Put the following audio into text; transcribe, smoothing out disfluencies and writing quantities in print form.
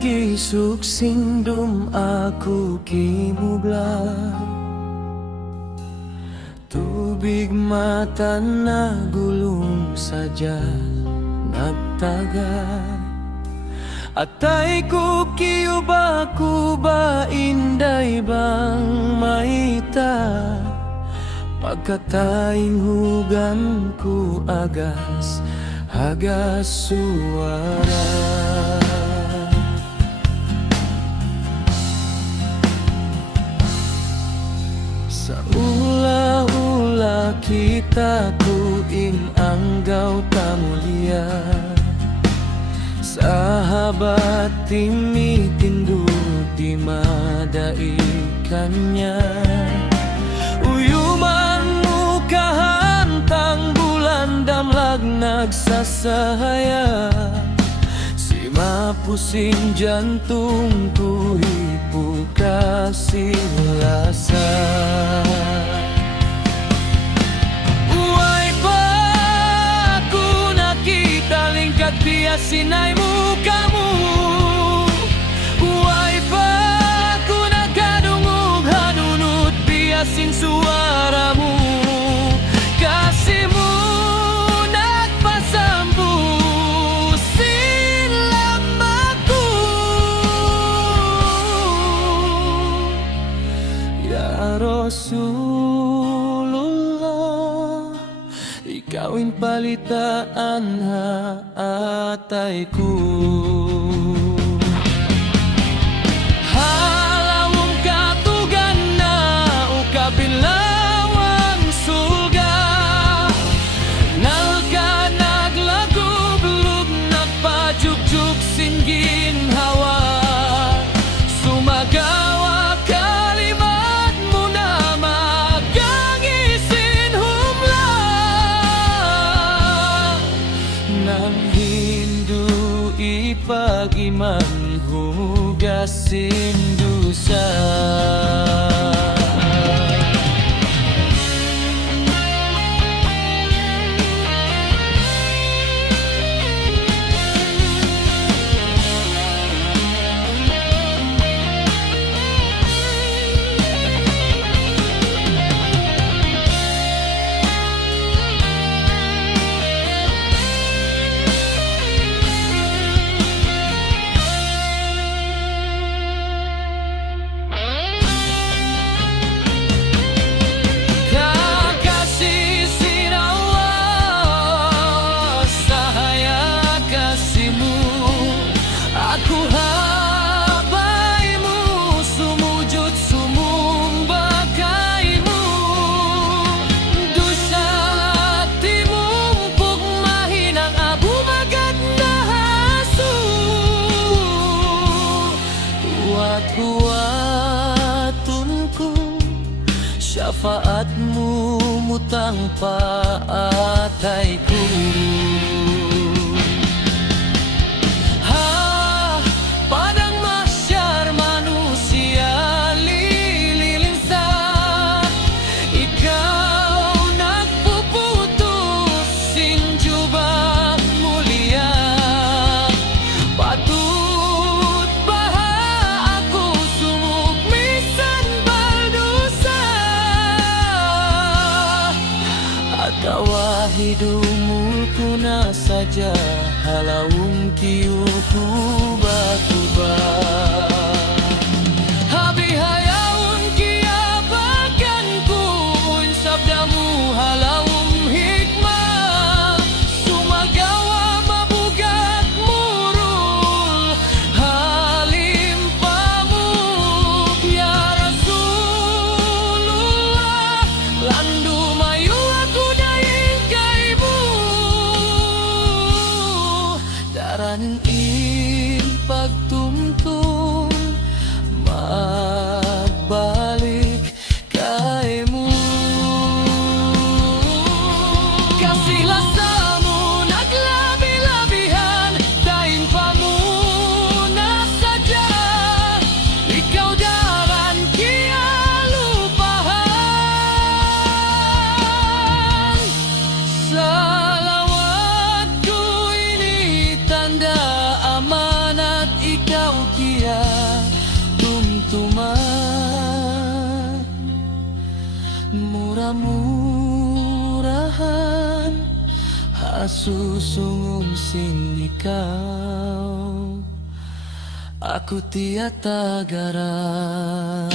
gisuk sindum aku kimugla, tubig mata na gulong saja nagtagay. Atay ko kuba inday bang maita, pagkataing hugan ko hagas suara. Sa ula-ula kita tuing anggaw tamulia, sahabat timitindu di madaikannya. Uyuman muka hantang bulan damlag nagsasahaya, sima pusing jantungku hipu kasih lasa. Uway pa aku nakita lingkat biasin ay mukamu. Uway pa aku nakadungog hanunut biasin suaramu. Kasihmu nagpasambu silamaku. Ya Rasulullah, ikawin palitaan hatayku. Halawong katugan na ukabilawang sulga, nalka naglagub-lub nagpajugjug singgin hawa. Sumagawa kalimat mo na magangisin humla, nang hindu ipagiman hugasin dusa. Huwatunku syafaatmu mutang paatayku. Padang mahsyar manusia lililinsan, ikaw nagpuputus sinjubah mulia. Patut baha aku sumukmisan baldusa, atawa hidupmu na saja halawung kiuku batuba. Habihayaun kiabakan kun sabdamu halawung hikmah, sumagawa mabugat murul halimpamu. Ya Rasulullah, landu mayu aku daing kaimu, daran in pagtumtum magbalik kaimu. Kasih lasamu naglabi-labihan, daing pamuna saja, ikaw daran kia lupahan. Salawatku ini tanda amanat ikaw susungum sindikau, aku tiada gara.